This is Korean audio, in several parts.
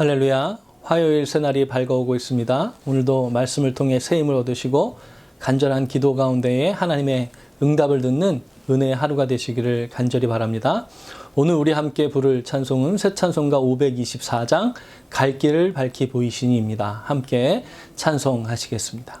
할렐루야. 화요일 새날이 밝아오고 있습니다. 오늘도 말씀을 통해 새 힘을 얻으시고 간절한 기도 가운데에 하나님의 응답을 듣는 은혜의 하루가 되시기를 간절히 바랍니다. 오늘 우리 함께 부를 찬송은 새 찬송가 524장 갈 길을 밝히 보이시니입니다. 함께 찬송하시겠습니다.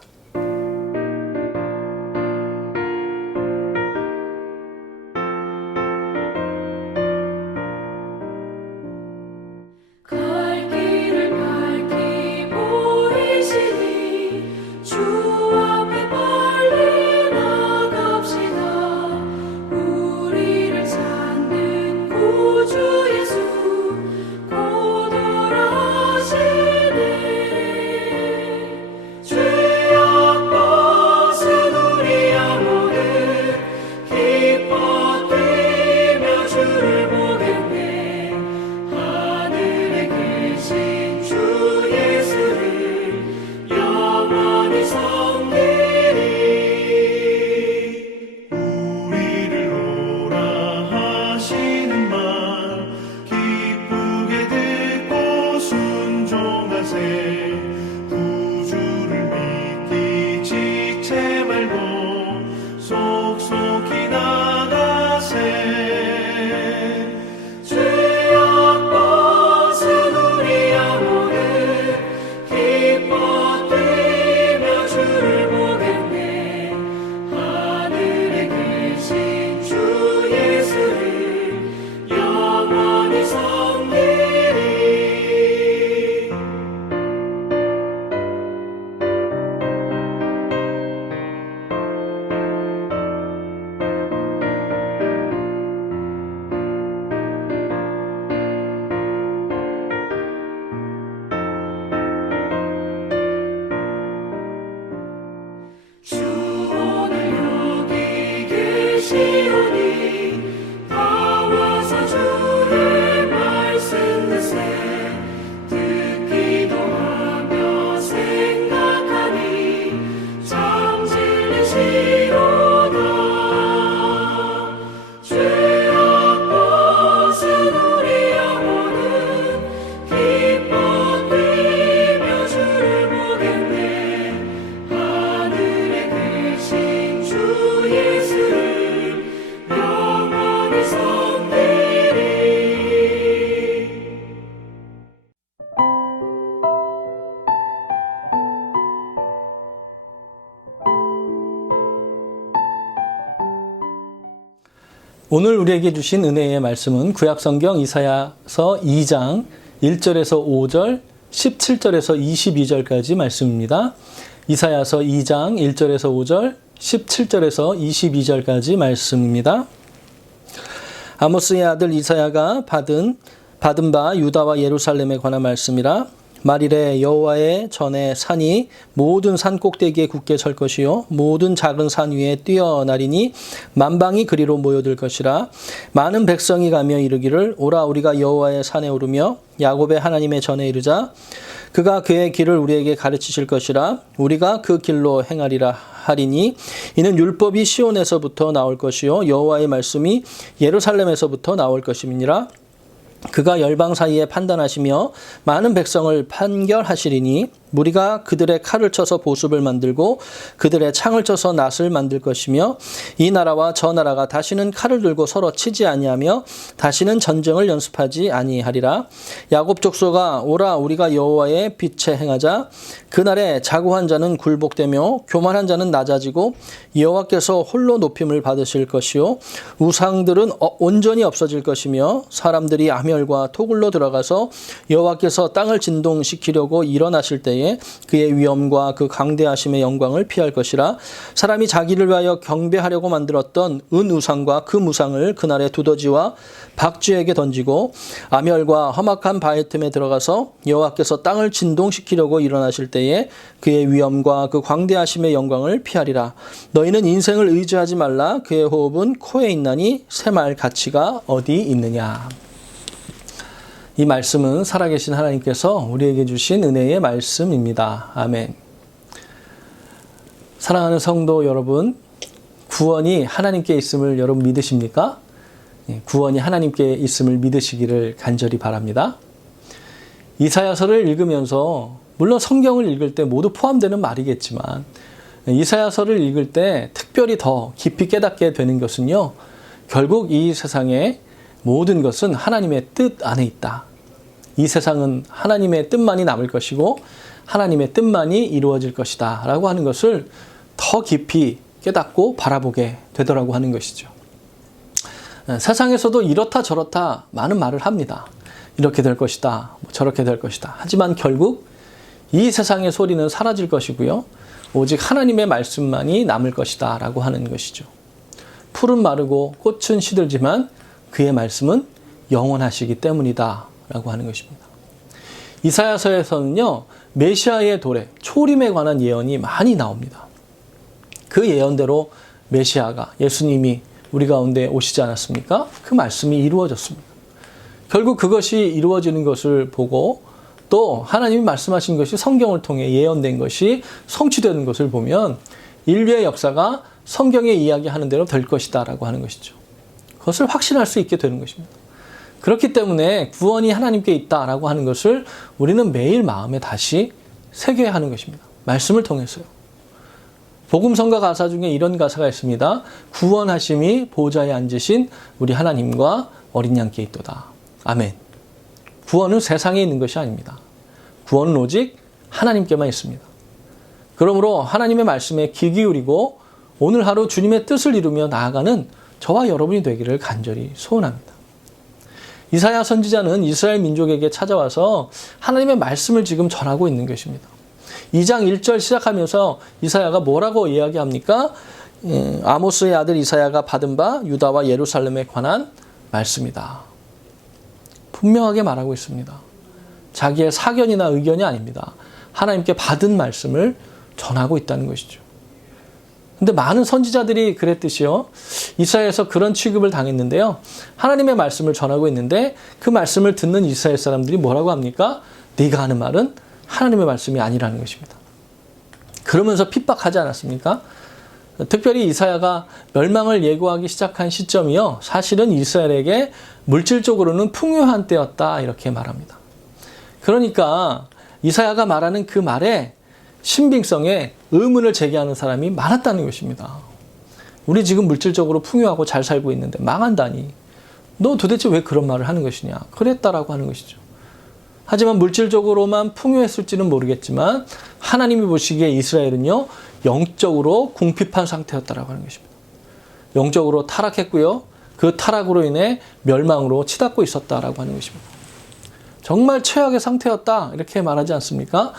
오늘 우리에게 주신 은혜의 말씀은 구약성경 이사야서 2장 1절에서 5절, 17절에서 22절까지 말씀입니다. 이사야서 2장 1절에서 5절, 17절에서 22절까지 말씀입니다. 아모스의 아들 이사야가 받은 바 유다와 예루살렘에 관한 말씀이라. 말일에 여호와의 전에 산이 모든 산 꼭대기에 굳게 설 것이요 모든 작은 산 위에 뛰어나리니 만방이 그리로 모여들 것이라. 많은 백성이 가며 이르기를 오라 우리가 여호와의 산에 오르며 야곱의 하나님의 전에 이르자. 그가 그의 길을 우리에게 가르치실 것이라. 우리가 그 길로 행하리라 하리니 이는 율법이 시온에서부터 나올 것이요 여호와의 말씀이 예루살렘에서부터 나올 것임이니라. 그가 열방 사이에 판단하시며 많은 백성을 판결하시리니 무리가 그들의 칼을 쳐서 보습을 만들고 그들의 창을 쳐서 낫을 만들 것이며 이 나라와 저 나라가 다시는 칼을 들고 서로 치지 아니하며 다시는 전쟁을 연습하지 아니하리라. 야곱 족속아 오라 우리가 여호와의 빛에 행하자. 그날에 자고한 자는 굴복되며 교만한 자는 낮아지고 여호와께서 홀로 높임을 받으실 것이요 우상들은 온전히 없어질 것이며 사람들이 암열과 토굴로 들어가서 여호와께서 땅을 진동시키려고 일어나실 때에 때에 그의 위엄과 그 강대하심의 영광을 피할 것이라. 사람이 자기를 위하여 경배하려고 만들었던 은우상과 그 무상을 그날에 두더지와 박쥐에게 던지고 아멸과 험악한 바위 틈에 들어가서 여호와께서 땅을 진동시키려고 일어나실 때에 그의 위엄과 그 광대하심의 영광을 피하리라. 너희는 인생을 의지하지 말라. 그의 호흡은 코에 있나니 새말 가치가 어디 있느냐. 이 말씀은 살아계신 하나님께서 우리에게 주신 은혜의 말씀입니다. 아멘. 사랑하는 성도 여러분, 구원이 하나님께 있음을 여러분 믿으십니까? 구원이 하나님께 있음을 믿으시기를 간절히 바랍니다. 이사야서를 읽으면서 물론 성경을 읽을 때 모두 포함되는 말이겠지만 이사야서를 읽을 때 특별히 더 깊이 깨닫게 되는 것은요. 결국 이 세상의 모든 것은 하나님의 뜻 안에 있다. 이 세상은 하나님의 뜻만이 남을 것이고 하나님의 뜻만이 이루어질 것이다 라고 하는 것을 더 깊이 깨닫고 바라보게 되더라고 하는 것이죠. 세상에서도 이렇다 저렇다 많은 말을 합니다. 이렇게 될 것이다, 저렇게 될 것이다. 하지만 결국 이 세상의 소리는 사라질 것이고요. 오직 하나님의 말씀만이 남을 것이다 라고 하는 것이죠. 풀은 마르고 꽃은 시들지만 그의 말씀은 영원하시기 때문이다 라고 하는 것입니다. 이사야서에서는요. 메시아의 도래, 초림에 관한 예언이 많이 나옵니다. 그 예언대로 메시아가, 예수님이 우리 가운데 오시지 않았습니까? 그 말씀이 이루어졌습니다. 결국 그것이 이루어지는 것을 보고 또 하나님이 말씀하신 것이 성경을 통해 예언된 것이 성취되는 것을 보면 인류의 역사가 성경에 이야기하는 대로 될 것이다 라고 하는 것이죠. 그것을 확신할 수 있게 되는 것입니다. 그렇기 때문에 구원이 하나님께 있다라고 하는 것을 우리는 매일 마음에 다시 새겨야 하는 것입니다. 말씀을 통해서요. 복음성가 가사 중에 이런 가사가 있습니다. 구원하심이 보좌에 앉으신 우리 하나님과 어린 양께 있도다. 아멘. 구원은 세상에 있는 것이 아닙니다. 구원은 오직 하나님께만 있습니다. 그러므로 하나님의 말씀에 귀 기울이고 오늘 하루 주님의 뜻을 이루며 나아가는 저와 여러분이 되기를 간절히 소원합니다. 이사야 선지자는 이스라엘 민족에게 찾아와서 하나님의 말씀을 지금 전하고 있는 것입니다. 2장 1절 시작하면서 이사야가 뭐라고 이야기합니까? 아모스의 아들 이사야가 받은 바 유다와 예루살렘에 관한 말씀이다. 분명하게 말하고 있습니다. 자기의 사견이나 의견이 아닙니다. 하나님께 받은 말씀을 전하고 있다는 것이죠. 근데 많은 선지자들이 그랬듯이요. 이스라엘에서 그런 취급을 당했는데요. 하나님의 말씀을 전하고 있는데 그 말씀을 듣는 이스라엘 사람들이 뭐라고 합니까? 네가 하는 말은 하나님의 말씀이 아니라는 것입니다. 그러면서 핍박하지 않았습니까? 특별히 이사야가 멸망을 예고하기 시작한 시점이요. 사실은 이스라엘에게 물질적으로는 풍요한 때였다 이렇게 말합니다. 그러니까 이사야가 말하는 그 말에 신빙성에 의문을 제기하는 사람이 많았다는 것입니다. 우리 지금 물질적으로 풍요하고 잘 살고 있는데 망한다니. 너 도대체 왜 그런 말을 하는 것이냐. 그랬다라고 하는 것이죠. 하지만 물질적으로만 풍요했을지는 모르겠지만 하나님이 보시기에 이스라엘은요. 영적으로 궁핍한 상태였다라고 하는 것입니다. 영적으로 타락했고요. 그 타락으로 인해 멸망으로 치닫고 있었다라고 하는 것입니다. 정말 최악의 상태였다 이렇게 말하지 않습니까?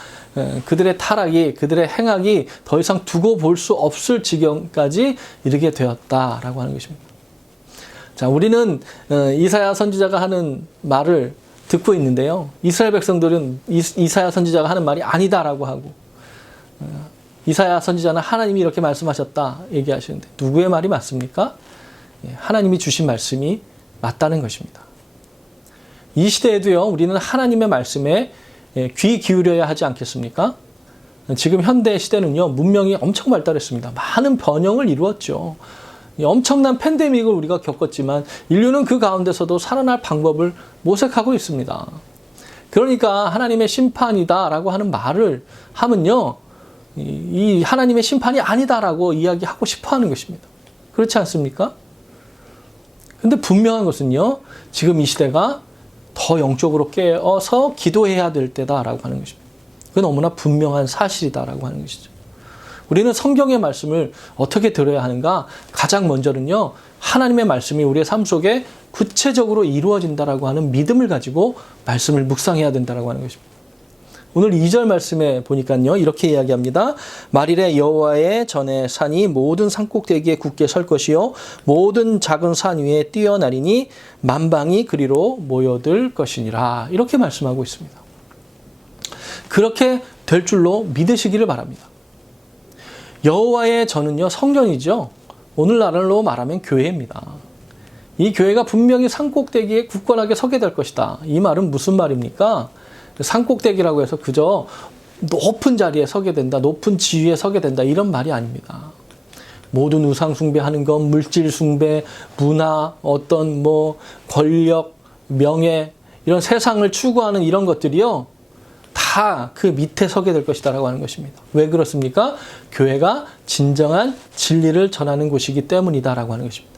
그들의 타락이, 그들의 행악이 더 이상 두고 볼 수 없을 지경까지 이르게 되었다라고 하는 것입니다. 자, 우리는 이사야 선지자가 하는 말을 듣고 있는데요. 이스라엘 백성들은 이사야 선지자가 하는 말이 아니다라고 하고 이사야 선지자는 하나님이 이렇게 말씀하셨다 얘기하시는데 누구의 말이 맞습니까? 하나님이 주신 말씀이 맞다는 것입니다. 이 시대에도요. 우리는 하나님의 말씀에 귀 기울여야 하지 않겠습니까? 지금 현대 시대는요. 문명이 엄청 발달했습니다. 많은 번영을 이루었죠. 엄청난 팬데믹을 우리가 겪었지만 인류는 그 가운데서도 살아날 방법을 모색하고 있습니다. 그러니까 하나님의 심판이다라고 하는 말을 하면요. 이 하나님의 심판이 아니다라고 이야기하고 싶어하는 것입니다. 그렇지 않습니까? 근데 분명한 것은요. 지금 이 시대가 더 영적으로 깨어서 기도해야 될 때다라고 하는 것입니다. 그건 너무나 분명한 사실이다라고 하는 것이죠. 우리는 성경의 말씀을 어떻게 들어야 하는가? 가장 먼저는요. 하나님의 말씀이 우리의 삶 속에 구체적으로 이루어진다라고 하는 믿음을 가지고 말씀을 묵상해야 된다라고 하는 것입니다. 오늘 2절 말씀에 보니까요. 이렇게 이야기합니다. 말일에 여호와의 전에 산이 모든 산꼭대기에 굳게 설 것이요 모든 작은 산 위에 뛰어나리니 만방이 그리로 모여들 것이니라. 이렇게 말씀하고 있습니다. 그렇게 될 줄로 믿으시기를 바랍니다. 여호와의 전은요. 성전이죠. 오늘날로 말하면 교회입니다. 이 교회가 분명히 산꼭대기에 굳건하게 서게 될 것이다. 이 말은 무슨 말입니까? 산꼭대기라고 해서 그저 높은 자리에 서게 된다, 높은 지위에 서게 된다, 이런 말이 아닙니다. 모든 우상 숭배하는 것, 물질 숭배, 문화, 어떤 권력, 명예, 이런 세상을 추구하는 이런 것들이요, 다 그 밑에 서게 될 것이다라고 하는 것입니다. 왜 그렇습니까? 교회가 진정한 진리를 전하는 곳이기 때문이다라고 하는 것입니다.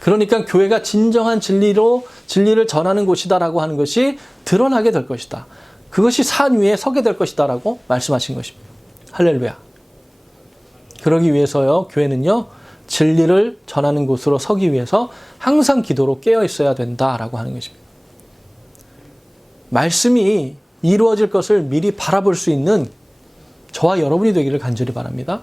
그러니까 교회가 진정한 진리를 전하는 곳이다라고 하는 것이 드러나게 될 것이다. 그것이 산 위에 서게 될 것이다라고 말씀하신 것입니다. 할렐루야. 그러기 위해서요, 교회는요, 진리를 전하는 곳으로 서기 위해서 항상 기도로 깨어 있어야 된다라고 하는 것입니다. 말씀이 이루어질 것을 미리 바라볼 수 있는 저와 여러분이 되기를 간절히 바랍니다.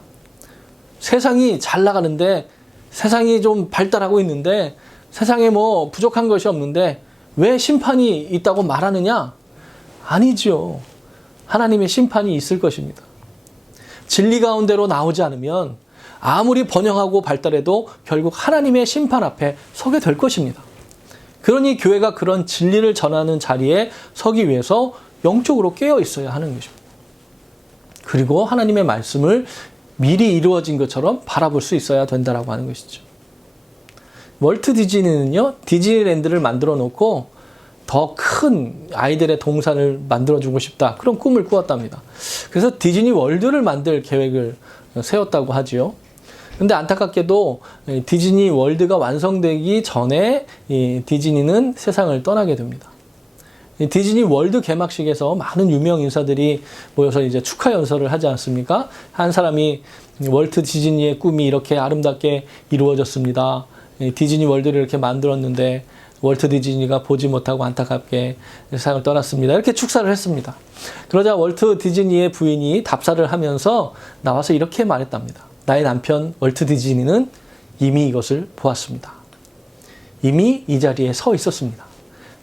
세상이 잘 나가는데, 세상이 좀 발달하고 있는데, 세상에 부족한 것이 없는데 왜 심판이 있다고 말하느냐? 아니죠. 하나님의 심판이 있을 것입니다. 진리 가운데로 나오지 않으면 아무리 번영하고 발달해도 결국 하나님의 심판 앞에 서게 될 것입니다. 그러니 교회가 그런 진리를 전하는 자리에 서기 위해서 영적으로 깨어 있어야 하는 것입니다. 그리고 하나님의 말씀을 미리 이루어진 것처럼 바라볼 수 있어야 된다라고 하는 것이죠. 월트 디즈니는요, 디즈니랜드를 만들어 놓고 더 큰 아이들의 동산을 만들어주고 싶다. 그런 꿈을 꾸었답니다. 그래서 디즈니 월드를 만들 계획을 세웠다고 하지요. 근데 안타깝게도 디즈니 월드가 완성되기 전에 디즈니는 세상을 떠나게 됩니다. 디즈니 월드 개막식에서 많은 유명 인사들이 모여서 이제 축하 연설을 하지 않습니까? 한 사람이 월트 디즈니의 꿈이 이렇게 아름답게 이루어졌습니다. 디즈니 월드를 이렇게 만들었는데 월트 디즈니가 보지 못하고 안타깝게 세상을 떠났습니다. 이렇게 축사를 했습니다. 그러자 월트 디즈니의 부인이 답사를 하면서 나와서 이렇게 말했답니다. 나의 남편 월트 디즈니는 이미 이것을 보았습니다. 이미 이 자리에 서 있었습니다.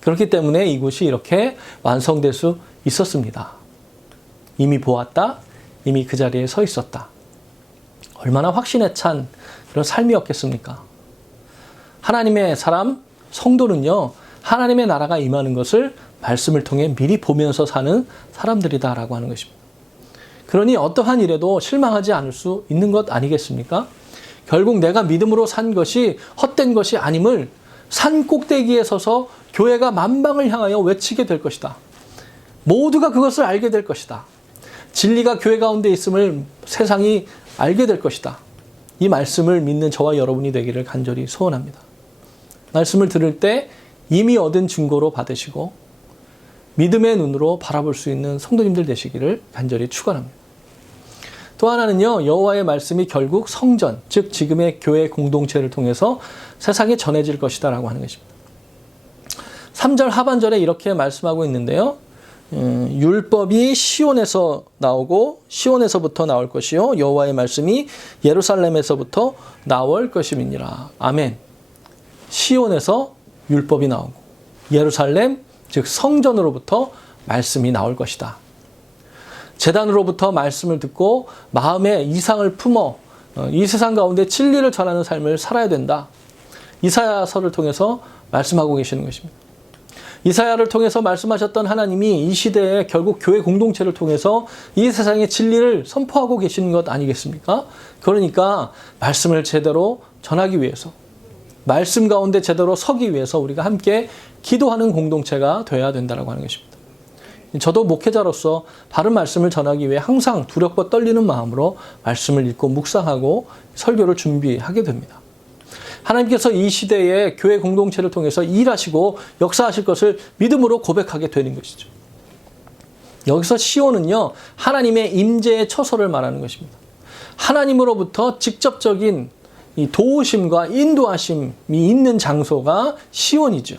그렇기 때문에 이곳이 이렇게 완성될 수 있었습니다. 이미 보았다. 이미 그 자리에 서 있었다. 얼마나 확신에 찬 그런 삶이었겠습니까? 하나님의 사람, 성도는요, 하나님의 나라가 임하는 것을 말씀을 통해 미리 보면서 사는 사람들이다라고 하는 것입니다. 그러니 어떠한 일에도 실망하지 않을 수 있는 것 아니겠습니까? 결국 내가 믿음으로 산 것이 헛된 것이 아님을 산 꼭대기에 서서 교회가 만방을 향하여 외치게 될 것이다. 모두가 그것을 알게 될 것이다. 진리가 교회 가운데 있음을 세상이 알게 될 것이다. 이 말씀을 믿는 저와 여러분이 되기를 간절히 소원합니다. 말씀을 들을 때 이미 얻은 증거로 받으시고 믿음의 눈으로 바라볼 수 있는 성도님들 되시기를 간절히 축원합니다. 또 하나는요, 여호와의 말씀이 결국 성전, 즉 지금의 교회 공동체를 통해서 세상에 전해질 것이다라고 하는 것입니다. 3절 하반절에 이렇게 말씀하고 있는데요. 율법이 시온에서 나오고 시온에서부터 나올 것이요 여호와의 말씀이 예루살렘에서부터 나올 것임이니라. 아멘. 시온에서 율법이 나오고 예루살렘, 즉 성전으로부터 말씀이 나올 것이다. 제단으로부터 말씀을 듣고 마음에 이상을 품어 이 세상 가운데 진리를 전하는 삶을 살아야 된다. 이사야서를 통해서 말씀하고 계시는 것입니다. 이사야를 통해서 말씀하셨던 하나님이 이 시대에 결국 교회 공동체를 통해서 이 세상의 진리를 선포하고 계시는 것 아니겠습니까? 그러니까 말씀을 제대로 전하기 위해서, 말씀 가운데 제대로 서기 위해서 우리가 함께 기도하는 공동체가 되어야 된다고 하는 것입니다. 저도 목회자로서 바른 말씀을 전하기 위해 항상 두렵고 떨리는 마음으로 말씀을 읽고 묵상하고 설교를 준비하게 됩니다. 하나님께서 이 시대에 교회 공동체를 통해서 일하시고 역사하실 것을 믿음으로 고백하게 되는 것이죠. 여기서 시온은요, 하나님의 임재의 처소를 말하는 것입니다. 하나님으로부터 직접적인 이 도우심과 인도하심이 있는 장소가 시온이죠.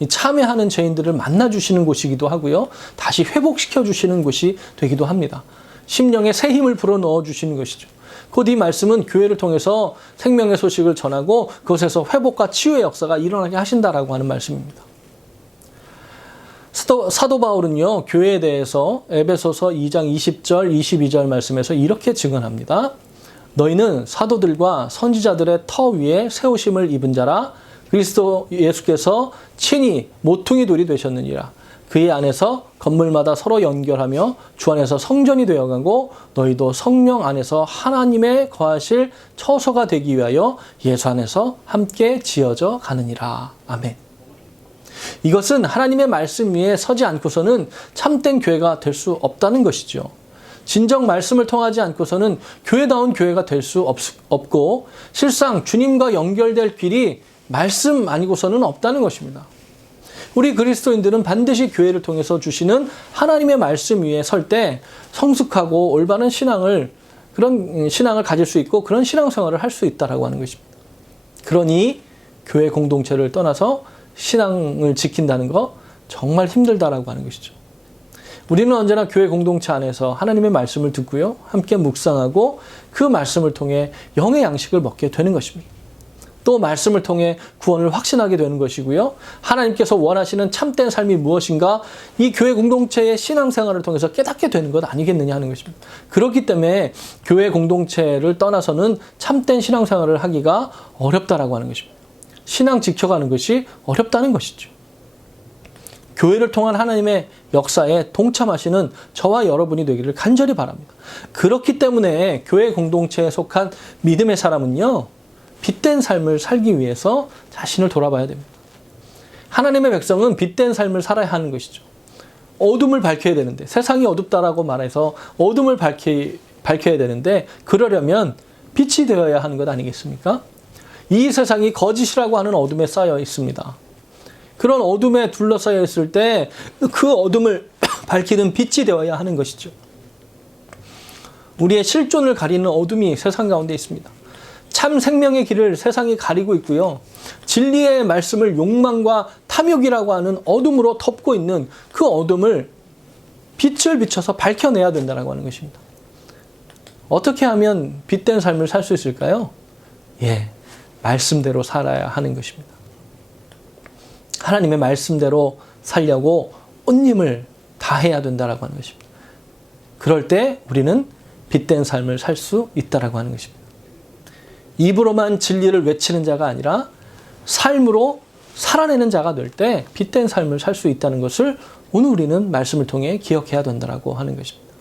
이 참회하는 죄인들을 만나주시는 곳이기도 하고요. 다시 회복시켜주시는 곳이 되기도 합니다. 심령에 새 힘을 불어넣어 주시는 것이죠. 곧 이 말씀은 교회를 통해서 생명의 소식을 전하고 그것에서 회복과 치유의 역사가 일어나게 하신다라고 하는 말씀입니다. 사도 바울은요, 교회에 대해서 에베소서 2장 20절, 22절 말씀에서 이렇게 증언합니다. 너희는 사도들과 선지자들의 터 위에 세우심을 입은 자라 그리스도 예수께서 친히 모퉁이 돌이 되셨느니라. 그의 안에서 건물마다 서로 연결하며 주 안에서 성전이 되어가고 너희도 성령 안에서 하나님의 거하실 처소가 되기 위하여 예수 안에서 함께 지어져 가느니라. 아멘. 이것은 하나님의 말씀 위에 서지 않고서는 참된 교회가 될 수 없다는 것이죠. 진정 말씀을 통하지 않고서는 교회다운 교회가 될 수 없고 실상 주님과 연결될 길이 말씀 아니고서는 없다는 것입니다. 우리 그리스도인들은 반드시 교회를 통해서 주시는 하나님의 말씀 위에 설 때 성숙하고 올바른 그런 신앙을 가질 수 있고 그런 신앙생활을 할 수 있다라고 하는 것입니다. 그러니 교회 공동체를 떠나서 신앙을 지킨다는 거 정말 힘들다라고 하는 것이죠. 우리는 언제나 교회 공동체 안에서 하나님의 말씀을 듣고요, 함께 묵상하고 그 말씀을 통해 영의 양식을 먹게 되는 것입니다. 또 말씀을 통해 구원을 확신하게 되는 것이고요. 하나님께서 원하시는 참된 삶이 무엇인가 이 교회 공동체의 신앙생활을 통해서 깨닫게 되는 것 아니겠느냐 하는 것입니다. 그렇기 때문에 교회 공동체를 떠나서는 참된 신앙생활을 하기가 어렵다라고 하는 것입니다. 신앙 지켜가는 것이 어렵다는 것이죠. 교회를 통한 하나님의 역사에 동참하시는 저와 여러분이 되기를 간절히 바랍니다. 그렇기 때문에 교회 공동체에 속한 믿음의 사람은요, 빛된 삶을 살기 위해서 자신을 돌아봐야 됩니다. 하나님의 백성은 빛된 삶을 살아야 하는 것이죠. 어둠을 밝혀야 되는데, 세상이 어둡다라고 말해서 어둠을 밝혀야 되는데, 그러려면 빛이 되어야 하는 것 아니겠습니까? 이 세상이 거짓이라고 하는 어둠에 쌓여 있습니다. 그런 어둠에 둘러싸여 있을 때 그 어둠을 밝히는 빛이 되어야 하는 것이죠. 우리의 실존을 가리는 어둠이 세상 가운데 있습니다. 참 생명의 길을 세상이 가리고 있고요. 진리의 말씀을 욕망과 탐욕이라고 하는 어둠으로 덮고 있는 그 어둠을 빛을 비춰서 밝혀내야 된다고 하는 것입니다. 어떻게 하면 빛된 삶을 살 수 있을까요? 말씀대로 살아야 하는 것입니다. 하나님의 말씀대로 살려고 온 힘을 다해야 된다고 하는 것입니다. 그럴 때 우리는 빛된 삶을 살 수 있다고 하는 것입니다. 입으로만 진리를 외치는 자가 아니라 삶으로 살아내는 자가 될 때 빛된 삶을 살 수 있다는 것을 오늘 우리는 말씀을 통해 기억해야 된다고 하는 것입니다.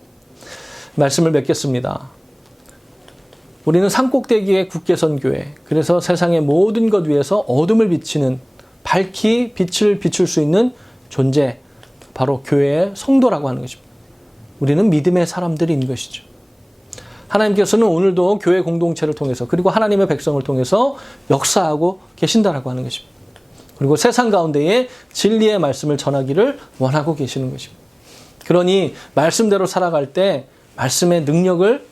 말씀을 맺겠습니다. 우리는 산꼭대기에 굳게 선 교회, 그래서 세상의 모든 것 위에서 어둠을 비치는 밝히 빛을 비출 수 있는 존재, 바로 교회의 성도라고 하는 것입니다. 우리는 믿음의 사람들인 것이죠. 하나님께서는 오늘도 교회 공동체를 통해서 그리고 하나님의 백성을 통해서 역사하고 계신다라고 하는 것입니다. 그리고 세상 가운데에 진리의 말씀을 전하기를 원하고 계시는 것입니다. 그러니 말씀대로 살아갈 때 말씀의 능력을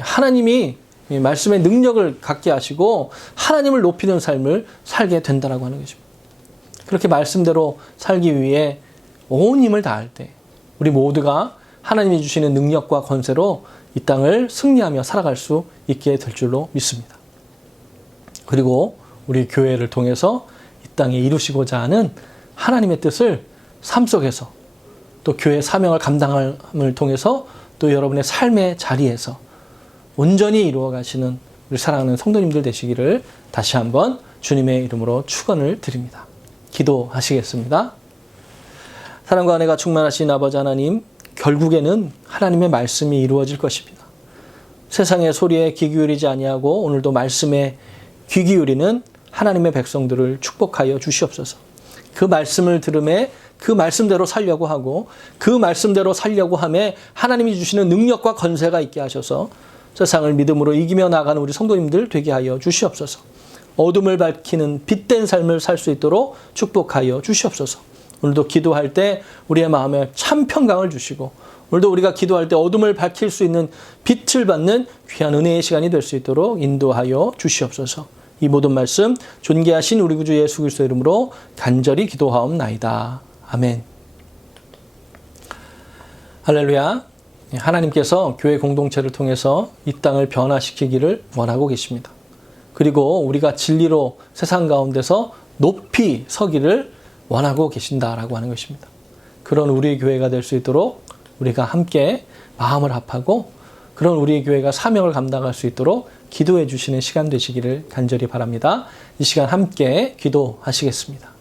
하나님이 말씀의 능력을 갖게 하시고 하나님을 높이는 삶을 살게 된다라고 하는 것입니다. 그렇게 말씀대로 살기 위해 온 힘을 다할 때 우리 모두가 하나님이 주시는 능력과 권세로 이 땅을 승리하며 살아갈 수 있게 될 줄로 믿습니다. 그리고 우리 교회를 통해서 이 땅에 이루시고자 하는 하나님의 뜻을 삶 속에서 또 교회 사명을 감당함을 통해서 또 여러분의 삶의 자리에서 온전히 이루어 가시는 우리 사랑하는 성도님들 되시기를 다시 한번 주님의 이름으로 축원을 드립니다. 기도하시겠습니다. 사랑과 은혜가 충만하신 아버지 하나님, 결국에는 하나님의 말씀이 이루어질 것입니다. 세상의 소리에 귀 기울이지 아니하고 오늘도 말씀에 귀 기울이는 하나님의 백성들을 축복하여 주시옵소서. 그 말씀을 들음에 그 말씀대로 살려고 하고 그 말씀대로 살려고 함에 하나님이 주시는 능력과 권세가 있게 하셔서 세상을 믿음으로 이기며 나가는 우리 성도님들 되게 하여 주시옵소서. 어둠을 밝히는 빛된 삶을 살 수 있도록 축복하여 주시옵소서. 오늘도 기도할 때 우리의 마음에 참 평강을 주시고 오늘도 우리가 기도할 때 어둠을 밝힐 수 있는 빛을 받는 귀한 은혜의 시간이 될 수 있도록 인도하여 주시옵소서. 이 모든 말씀 존귀하신 우리 구주 예수 그리스도 이름으로 간절히 기도하옵나이다. 아멘. 할렐루야. 하나님께서 교회 공동체를 통해서 이 땅을 변화시키기를 원하고 계십니다. 그리고 우리가 진리로 세상 가운데서 높이 서기를 원하고 계신다라고 하는 것입니다. 그런 우리의 교회가 될 수 있도록 우리가 함께 마음을 합하고 그런 우리의 교회가 사명을 감당할 수 있도록 기도해 주시는 시간 되시기를 간절히 바랍니다. 이 시간 함께 기도하시겠습니다.